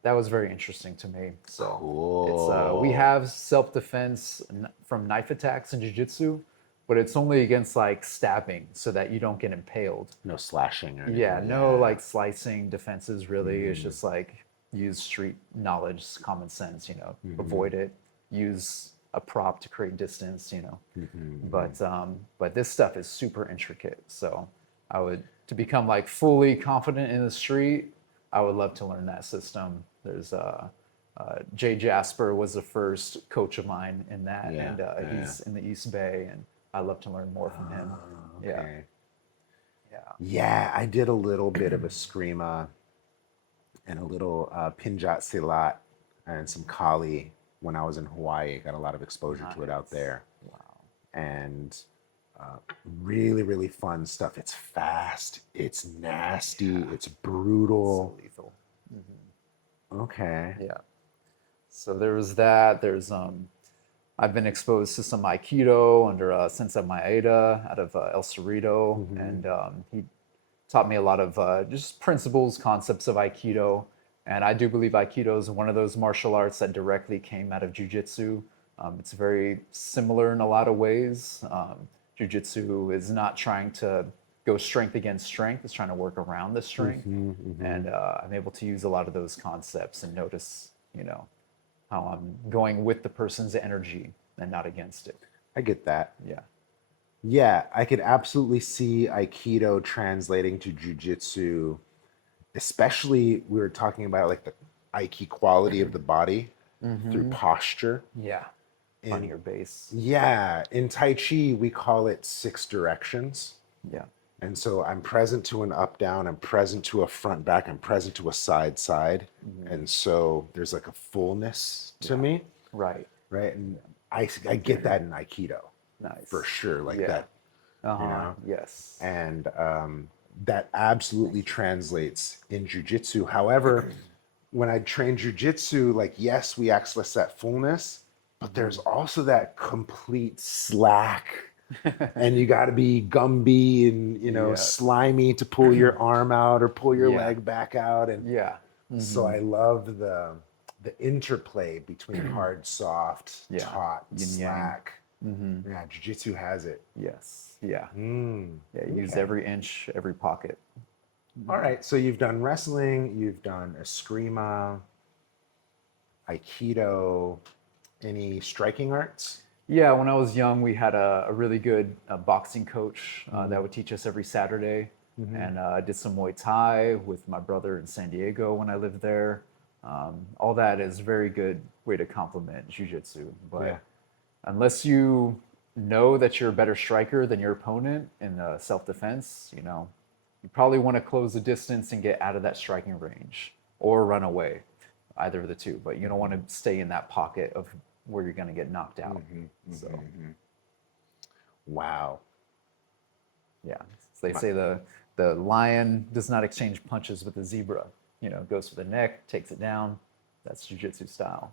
that was very interesting to me. So Cool. we have self-defense from knife attacks in jiu-jitsu, but it's only against like stabbing so that you don't get impaled. No slashing or anything. Yeah, no like slicing defenses really. It's just like use street knowledge, common sense, avoid it, use a prop to create distance, But this stuff is super intricate. So to become like fully confident in the street, I would love to learn that system. There's Jay Jasper was the first coach of mine in that, and he's in the East Bay, and I'd love to learn more from him. Okay. Yeah. Yeah, I did a little bit of Eskrima and a little Pinjat Silat and some Kali when I was in Hawaii. Got a lot of exposure to it out there. Wow. And really, really fun stuff. It's fast, it's nasty, it's brutal. So lethal. Okay. Yeah. So there was that. There's I've been exposed to some Aikido under Sensei Maeda out of El Cerrito, and he taught me a lot of just principles, concepts of Aikido. And I do believe Aikido is one of those martial arts that directly came out of Jiu-Jitsu. It's very similar in a lot of ways. Jiu-Jitsu is not trying to go strength against strength. It's trying to work around the strength. And I'm able to use a lot of those concepts and notice, how I'm going with the person's energy and not against it. I get that. Yeah. Yeah, I could absolutely see Aikido translating to Jiu-Jitsu, especially we were talking about like the Aiki quality of the body through posture. Yeah. On your base. Yeah, in Tai Chi, we call it 6 directions. Yeah. And so I'm present to an up down, I'm present to a front back, I'm present to a side side. And so there's like a fullness to me. Right. Right. And I get that in Aikido. Nice. For sure. Like that. Yes. And that absolutely translates in Jiu-Jitsu. However, when I train Jiu-Jitsu, like, yes, we access that fullness, but there's also that complete slack. And you got to be Gumby and slimy to pull your arm out or pull your leg back out. And so I love the interplay between hard, soft, taut, slack. Yeah, Jiu-Jitsu has it. Yes. Yeah. Yeah. Okay. Use every inch, every pocket. All right. So you've done wrestling, you've done Eskrima, Aikido, any striking arts? Yeah, when I was young, we had a really good boxing coach that would teach us every Saturday. And I did some Muay Thai with my brother in San Diego when I lived there. All that is a very good way to complement Jiu-Jitsu. But unless you know that you're a better striker than your opponent in self-defense, you probably want to close the distance and get out of that striking range or run away, either of the two. But you don't want to stay in that pocket of where you're going to get knocked out. Wow. Yeah. So they say the lion does not exchange punches with the zebra. Goes for the neck, takes it down. That's Jiu-Jitsu style.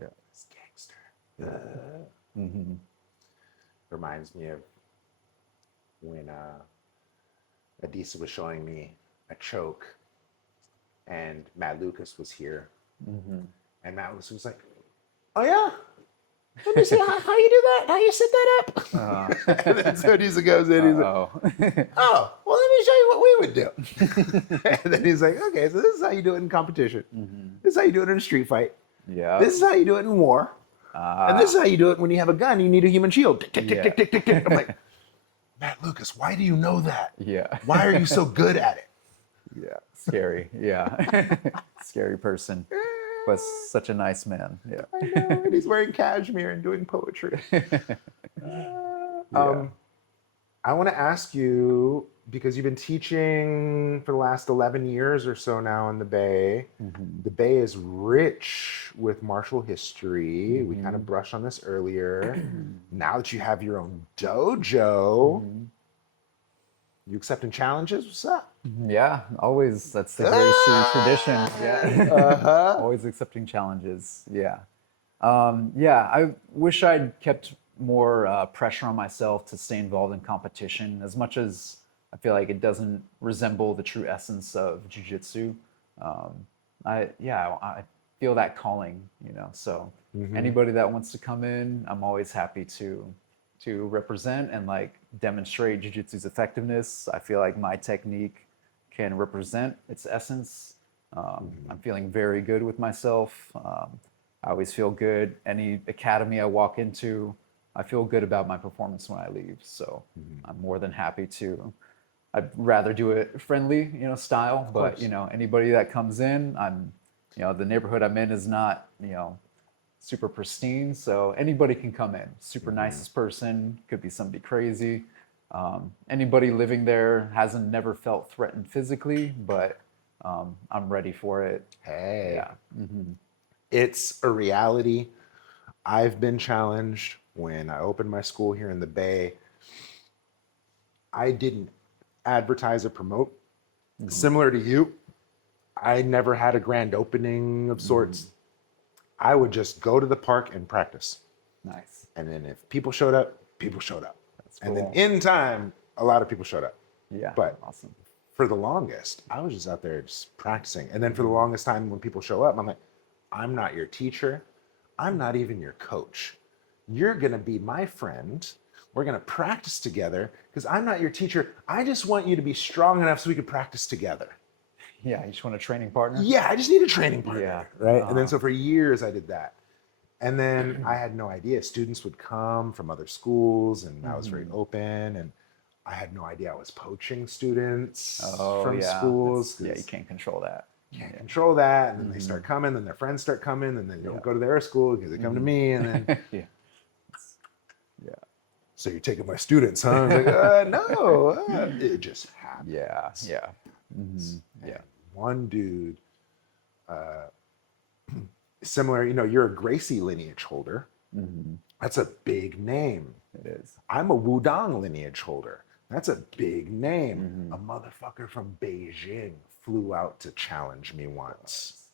Yeah. It's gangster. Reminds me of when Adisa was showing me a choke and Matt Lucas was here. And Matt Lucas was like, "Oh yeah? Let me see how you do that, how you set that up." And then so Adisa goes in, he's like, "Oh, well, let me show you what we would do." And then he's like, "Okay, so this is how you do it in competition. This is how you do it in a street fight. Yeah. This is how you do it in war. And this is how you do it when you have a gun, you need a human shield." Tick, tick, tick, tick, tick, tick, tick. I'm like, Matt Lucas, why do you know that? Yeah. Why are you so good at it? Yeah. Scary. Yeah. Scary person. But such a nice man. Yeah. I know, and he's wearing cashmere and doing poetry. I want to ask you, because you've been teaching for the last 11 years or so now in the Bay. The Bay is rich with martial history. We kind of brushed on this earlier. Now that you have your own dojo, you accepting challenges? What's up? Yeah, always. That's the Gracie tradition. Yeah. Always accepting challenges. Yeah. I wish I'd kept more pressure on myself to stay involved in competition, as much as I feel like it doesn't resemble the true essence of jiu-jitsu. I feel that calling, you know. So Mm-hmm. anybody that wants to come in, I'm always happy to represent and like demonstrate jiu-jitsu's effectiveness. I feel like my technique can represent its essence. I'm feeling very good with myself. I always feel good. Any academy I walk into, I feel good about my performance when I leave. So I'm more than happy to. I'd rather do it friendly, you know, style. But course. you know, anybody that comes in, you know, the neighborhood I'm in is not, you know, super pristine. So anybody can come in. Super nicest person, could be somebody crazy. Anybody living there hasn't never felt threatened physically, but I'm ready for it. Hey, Yeah. it's a reality. I've been challenged when I opened my school here in the Bay. I didn't advertise or promote. Similar to you, I never had a grand opening of sorts. I would just go to the park and practice. Nice. And then if people showed up, people showed up. That's And then cool. in time, a lot of people showed up. Yeah. But Awesome. for the longest, I was just out there just practicing. And then for the longest time, when people show up, I'm like, I'm not your teacher. I'm not even your coach. You're going to be my friend. We're going to practice together because I'm not your teacher. I just want you to be strong enough so we could practice together. Yeah. You just want a training partner? Yeah, I just need a training partner. Yeah. Right. And then so for years, I did that. And then I had no idea. Students would come from other schools, and I was very open. And I had no idea I was poaching students Oh, from yeah. schools. Yeah. You can't control that. Can't control that. And then they start coming, then their friends start coming, and then they don't go to their school because they come to me. And then, Yeah. Yeah. so you're taking my students, huh? I was like, no. It just happened. Yeah. Yeah. Yeah. One dude, similar, you're a Gracie lineage holder. That's a big name. It is. I'm a Wudang lineage holder. That's a big name. A motherfucker from Beijing flew out to challenge me once.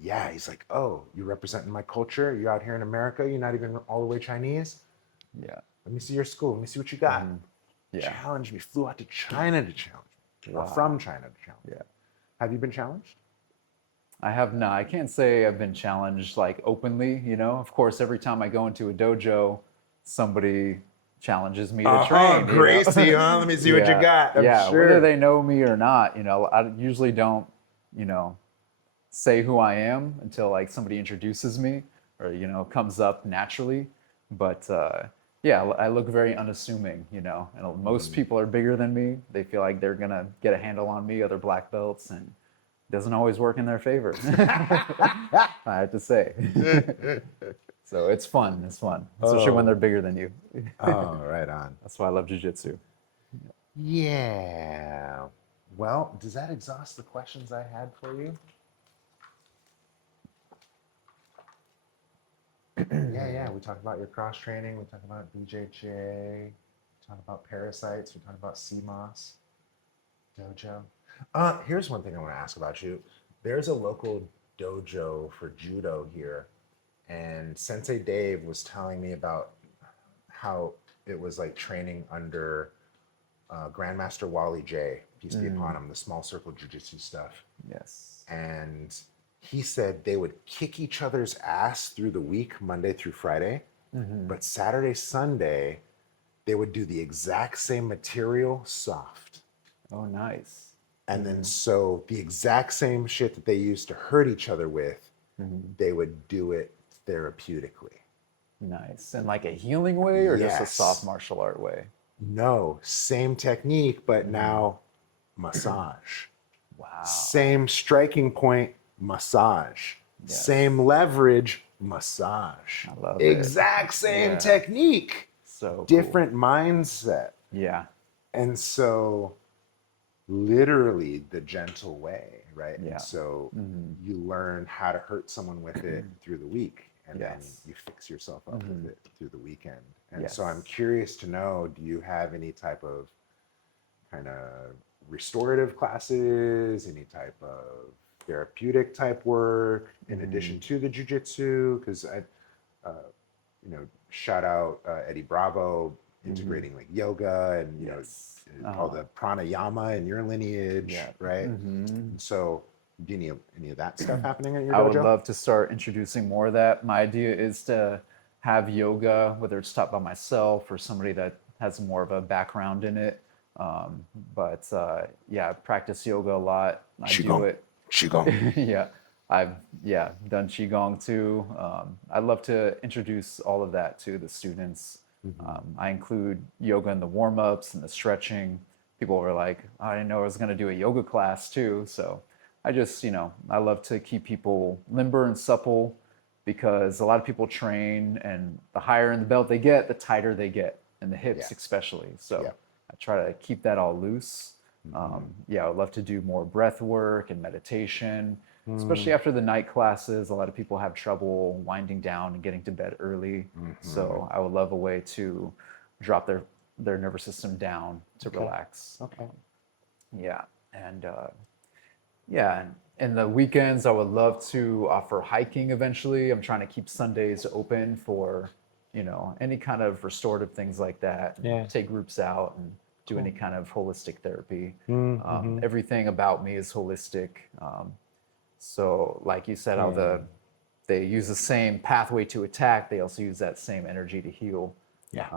Yeah, he's like, oh, you're representing my culture? You're out here in America? You're not even all the way Chinese? Yeah. Let me see your school. Let me see what you got. Yeah. Challenge me. Flew out to China to challenge me. Or Wow. from China to challenge me. Yeah. Have you been challenged? I have not. I can't say I've been challenged like openly, you know. Of course, every time I go into a dojo, somebody challenges me to train. Gracie, huh? Let me see what you got. I'm yeah, sure. whether they know me or not, you know, I usually don't, you know, say who I am until like somebody introduces me or, you know, comes up naturally. But yeah, I look very unassuming, you know, and most people are bigger than me. They feel like they're going to get a handle on me, other black belts, and it doesn't always work in their favor. I have to say. So it's fun. It's fun, especially when they're bigger than you. Oh, right on. That's why I love jiu-jitsu. Yeah. Well, does that exhaust the questions I had for you? Yeah. We talked about your cross training. We talked about BJJ. We talked about parasites. We talked about CMOS dojo. Here's one thing I want to ask about you. There's a local dojo for judo here, and Sensei Dave was telling me about how it was like training under Grandmaster Wally J, peace be upon him, the small circle jiu-jitsu stuff. Yes. And he said they would kick each other's ass through the week, Monday through Friday, but Saturday, Sunday, they would do the exact same material soft. Oh, nice. And then so the exact same shit that they used to hurt each other with, they would do it therapeutically. Nice. And like a healing way or just a Yes. soft martial art way? No, same technique, but now massage. Wow. Same striking point, massage. Yes. Same leverage, massage. I love it. Exact same Yeah. technique, So cool. different mindset. Yeah. And so literally the gentle way, right? Yeah. And so you learn how to hurt someone with it through the week, and Yes. then you fix yourself up with it through the weekend. And Yes. so I'm curious to know, do you have any type of kind of restorative classes, any type of therapeutic type work in addition to the jiu-jitsu? Because shout out Eddie Bravo, integrating like yoga and Yes. all the pranayama in your lineage, Yeah. right? And so Do any of that stuff happening at your I would dojo? love to start introducing more of that. My idea is to have yoga, whether it's taught by myself or somebody that has more of a background in it. But yeah, I practice yoga a lot. I do Qigong. it. Qigong. Yeah, I've done qigong too. I'd love to introduce all of that to the students. I include yoga in the warm-ups and the stretching. People were like, "Oh, I didn't know I was going to do a yoga class too." So I just, I love to keep people limber and supple because a lot of people train, and the higher in the belt they get, the tighter they get, and the Yeah. hips especially. So Yeah. I try to keep that all loose. Yeah, I would love to do more breath work and meditation, especially after the night classes. A lot of people have trouble winding down and getting to bed early. So I would love a way to drop their nervous system down to relax. Okay. Yeah, and yeah, and the weekends I would love to offer hiking eventually. I'm trying to keep Sundays open for, any kind of restorative things like that. Yeah. Take groups out and do any kind of holistic therapy. Mm-hmm. Everything about me is holistic. So, like you said, how they use the same pathway to attack, they also use that same energy to heal. Yeah.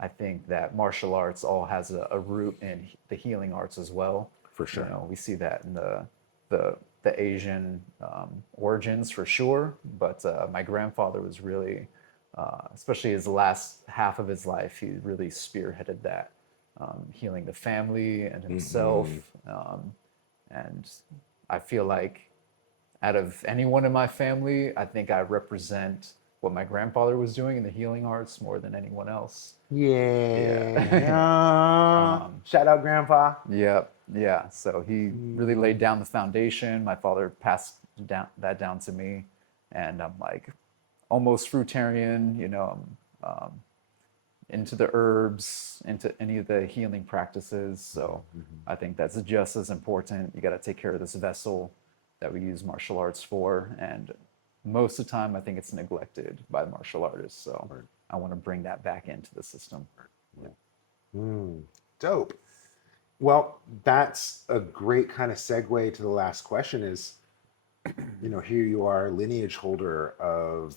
I think that martial arts all has a root in the healing arts as well. For sure. We see that in the Asian origins for sure. But my grandfather was really, especially his last half of his life, he really spearheaded that, healing the family and himself. And I feel like out of anyone in my family, I think I represent what my grandfather was doing in the healing arts more than anyone else. Yeah. Shout out, Grandpa. Yeah. So he really laid down the foundation. My father passed that down to me, and I'm like almost fruitarian. I'm into the herbs, into any of the healing practices. So I think that's just as important. You got to take care of this vessel that we use martial arts for, and most of the time I think it's neglected by the martial artists. So I want to bring that back into the system. Dope. Well, that's a great kind of segue to the last question is, here you are, lineage holder of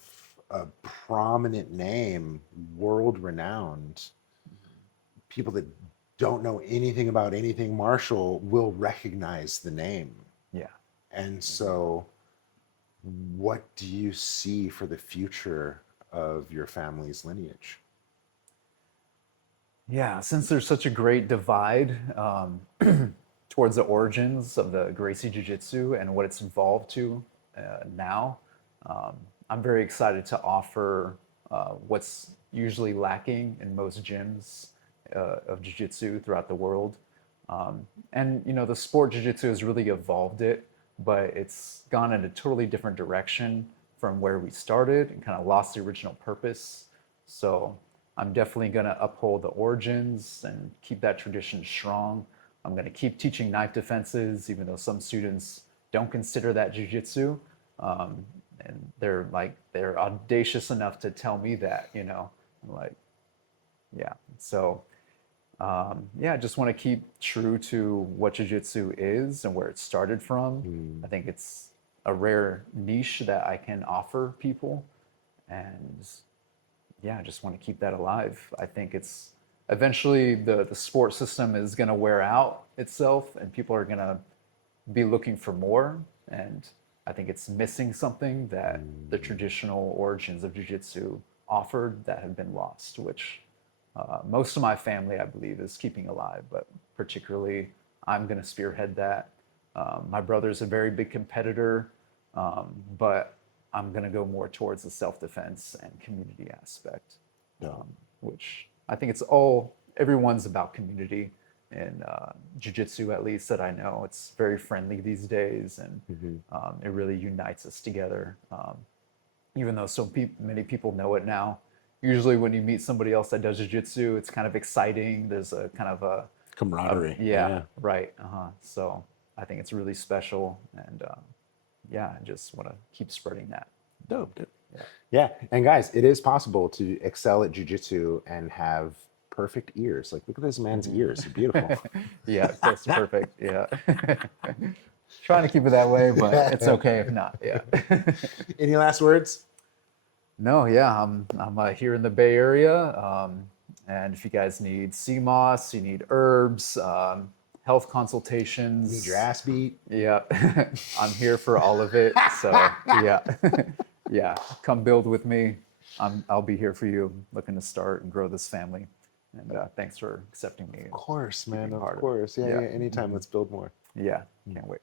a prominent name, world renowned. People that don't know anything about anything martial will recognize the name. Yeah. And so what do you see for the future of your family's lineage? Yeah, since there's such a great divide towards the origins of the Gracie Jiu-Jitsu and what it's evolved to now, I'm very excited to offer what's usually lacking in most gyms of Jiu-Jitsu throughout the world. And the sport Jiu-Jitsu has really evolved it, but it's gone in a totally different direction from where we started and kind of lost the original purpose. So I'm definitely going to uphold the origins and keep that tradition strong. I'm going to keep teaching knife defenses, even though some students don't consider that jiu-jitsu. And they're audacious enough to tell me that, I'm like, yeah. So, I just want to keep true to what jiu-jitsu is and where it started from. I think it's a rare niche that I can offer people. And I just want to keep that alive. I think it's eventually the sport system is going to wear out itself and people are going to be looking for more. And I think it's missing something that the traditional origins of jiu-jitsu offered that have been lost, which most of my family, I believe, is keeping alive, but particularly I'm going to spearhead that. My brother's a very big competitor, but I'm going to go more towards the self-defense and community aspect, which I think everyone's about community in jiu-jitsu, at least that I know. It's very friendly these days, and it really unites us together. Even though many people know it now, usually when you meet somebody else that does jiu-jitsu, it's kind of exciting. There's a kind of a camaraderie. Right. So I think it's really special, and I just want to keep spreading that. Dope. Yeah. And guys, it is possible to excel at jiu-jitsu and have perfect ears. Like, look at this man's ears. They're beautiful. Yeah, that's perfect. Yeah. Trying to keep it that way, but it's okay if not. Yeah. Any last words? No, yeah, I'm here in the Bay Area, and if you guys need sea moss, you need herbs, health consultations. Need your ass beat? Yeah, I'm here for all of it. So yeah, yeah, come build with me. I'll be here for you. Looking to start and grow this family, and thanks for accepting me. Of course, man. Being Of part of it. course. Yeah, Yeah. yeah. Anytime. Let's build more. Yeah, can't wait.